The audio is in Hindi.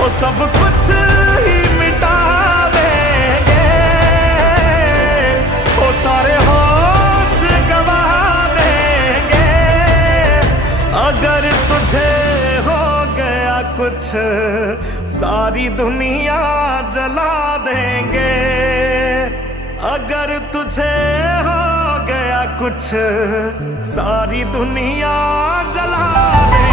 वो सब कुछ ही मिटा देंगे, वो सारे होश गवा देंगे। अगर तुझे हो गया कुछ सारी दुनिया जला देंगे। अगर तुझे हो गया कुछ सारी दुनिया जला देंगे।